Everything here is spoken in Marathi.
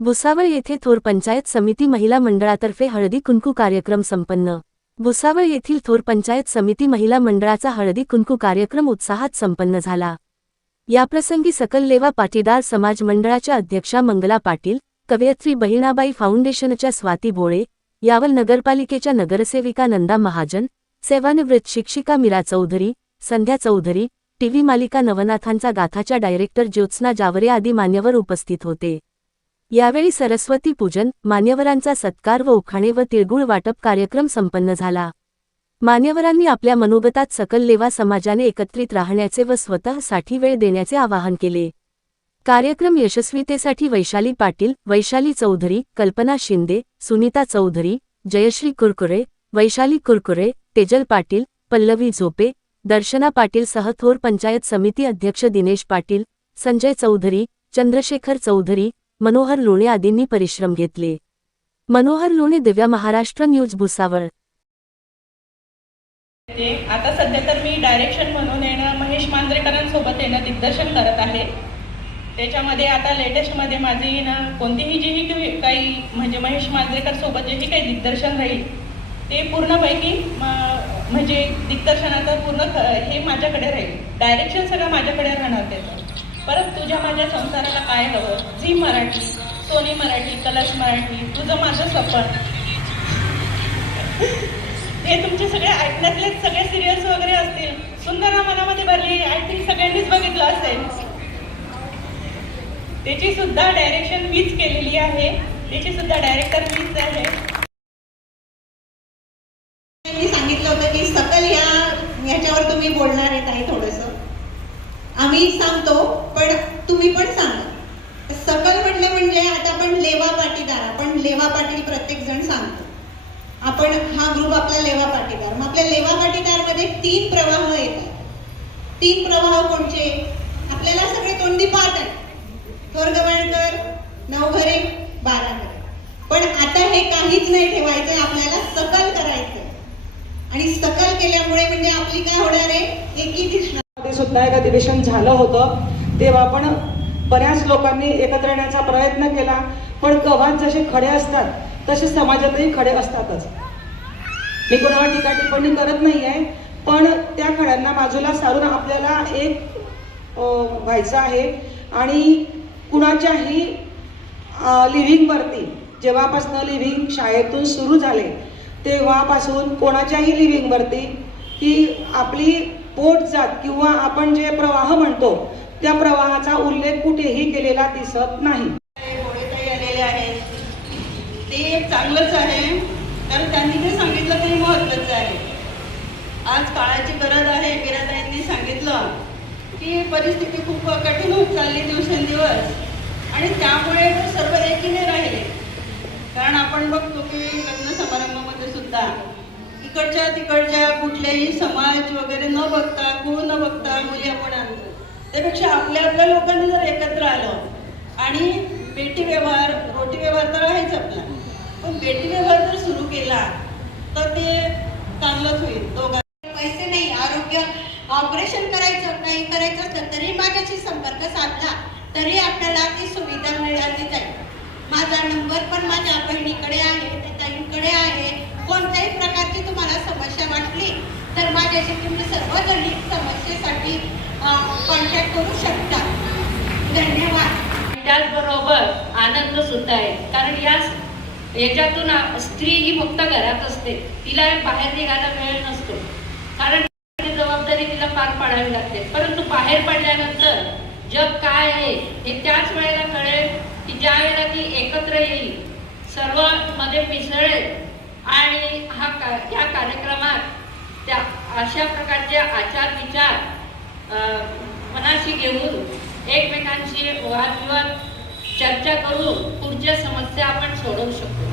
भुसावळ येथे थोर पंचायत समिती महिला मंडळातर्फे हळदी कुंकू कार्यक्रम संपन्न। भुसावळ येथील थोर पंचायत समिती महिला मंडळाचा हळदी कुंकू कार्यक्रम उत्साहात संपन्न झाला। याप्रसंगी सकल लेवा पाटीदार समाज मंडळाच्या अध्यक्षा मंगला पाटील, कवयित्री बहिणाबाई फाउंडेशनच्या स्वाती भोळे, यावल नगरपालिकेच्या नगरसेविका नंदा महाजन, सेवानिवृत्त शिक्षिका मीरा चौधरी, संध्या चौधरी, टीव्ही मालिका नवनाथांचा गाथाच्या डायरेक्टर ज्योत्स्ना जावरे आदी मान्यवर उपस्थित होते। यावेळी सरस्वती पूजन, मान्यवरांचा सत्कार व उखाणे व तिळगुळ वाटप कार्यक्रम संपन्न झाला। मान्यवरांनी आपल्या मनोगतात सकल लेवा समाजाने एकत्रित राहण्याचे व स्वतःसाठी वेळ देण्याचे आवाहन केले। कार्यक्रम यशस्वीतेसाठी वैशाली पाटील, वैशाली चौधरी, कल्पना शिंदे, सुनीता चौधरी, जयश्री कुरकुरे, वैशाली कुरकुरे, तेजल पाटील, पल्लवी झोपे, दर्शना पाटील सह थोर पंचायत समिती अध्यक्ष दिनेश पाटील, संजय चौधरी, चंद्रशेखर चौधरी, मनोहर लोणे आदींनी परिश्रम घेतले। मनोहर लोणे, दिव्या महाराष्ट्र न्यूज, भुसावळ। आता सध्या तर मी डायरेक्शन म्हणून महेश मांजरेकरांसोबत दिग्दर्शन करत आहे। त्याच्यामध्ये आता लेटेस्टमध्ये माझी कोणतीही जी काही म्हणजे महेश मांजरेकर सोबत जे काही दिग्दर्शन राहील ते पूर्णपैकी म्हणजे दिग्दर्शनाचं पूर्ण हे माझ्याकडे राहील। डायरेक्शन सगळं माझ्याकडे राहणार त्याचं। परत तुझ्या माझ्या संसाराला काय हवं, झी मराठी, सोनी मराठी, कलर्स मराठी, तुझं माझं सपन, हे तुमचे सगळे ऐकण्यातले सगळे सिरियल्स वगैरे असतील। सुंदर मनामध्ये भरली, आय थिंक सगळ्यांनीच बघितलं असेल। त्याची सुद्धा डायरेक्शन मीच केलेली आहे, त्याची सुद्धा डायरेक्टर मीच आहे। मी सांगितलं होतं की सकल ह्याच्यावर तुम्ही बोलणार आहे काही थोडंसं, आम्ही सांगतो पण तुम्ही पण सांगा। सकल म्हटलं म्हणजे आता आपण लेवा पाटीदार, आपण लेवा पाटील प्रत्येक जण सांगतो, आपण हा ग्रुप आपला लेवा पाटीदार। मग आपल्या लेवा पाटीदार मध्ये 3 प्रवाह येतात। 3 प्रवाह कोणचे आपल्याला सगळे तोंडी पाहत आहेत, थोरगवाणकर, नवघरे, बाराघरे। पण आता हे काहीच नाही ठेवायचं, आपल्याला सकल करायचं आणि सकल केल्यामुळे म्हणजे आपली काय होणार आहे, एकी दिसणार। सुद्धा एक अधिवेशन झालं होतं, तेव्हा पण बऱ्याच लोकांनी एकत्र येण्याचा प्रयत्न केला, पण गव्हात जसे खडे असतात तसे समाजातही खडे असतातच। मी कोणावर टीका टिप्पणी करत नाहीये, पण त्या खड्यांना बाजूला सारून आपल्याला एक व्हायचं आहे। आणि कुणाच्याही लिव्हिंगवरती, जेव्हापासून लिव्हिंग शाळेतून सुरू झाले तेव्हापासून कोणाच्याही लिव्हिंगवरती की आपली पोट जात किंवा आपण जे प्रवाह म्हणतो त्या प्रवाहाचा उल्लेख कुठेही केलेला दिसत नाही। आलेले आहेत ते चांगलंच आहे, कारण त्यांनी जे सांगितलं ते महत्त्वाचं आहे। आज काळाची गरज आहे। मीराताईंनी सांगितलं की परिस्थिती खूप कठीण होत चालली दिवसेंदिवस, आणि त्यामुळे सर्व एकीने राहिले। कारण आपण बघतो की लग्न समारंभामध्ये सुद्धा इकडच्या तिकडच्या कुठल्याही समाज वगैरे न बघता, कुळ न बघता मुली आपण आणतो। त्यापेक्षा आपल्या लोकांनी जर एकत्र आलं आणि बेटी व्यवहार, रोटी व्यवहार तर आहेच आपला, पण बेटी व्यवहार जर सुरू केला तर ते चांगलंच होईल। दोघांना पैसे नाही, आरोग्य ऑपरेशन करायचं काही करायचं असतं तरी माझ्याशी संपर्क साधला तरी आपल्याला ती सुविधा मिळाली जाईल। माझा नंबर पण माझ्या बहिणीकडे आहे, त्या ताईंकडे आहे। कोणत्याही प्रकारची तुम्हाला समस्या वाटली तर माझ्याशी तुम्ही सर्वजणी समस्येसाठी कॉन्टॅक्ट करू शकता। धन्यवाद। त्याचबरोबर आनंद सुद्धा आहे, कारण याच्यातून स्त्री ही फक्त घरात असते, तिला बाहेर निघायला वेळ नसतो, कारण जबाबदारी तिला पार पाडावी लागते। परंतु बाहेर पडल्यानंतर जग काय आहे हे त्याच वेळेला कळेल की ज्या वेळेला ती एकत्र येईल, सर्व मध्ये मिसळेल आणि या कार्यक्रमात त्या अशा प्रकारचे आचार विचार मनाशी घेऊन एकमेकांशी वादविवाद चर्चा करून पुढच्या समस्या आपण सोडवू शकतो।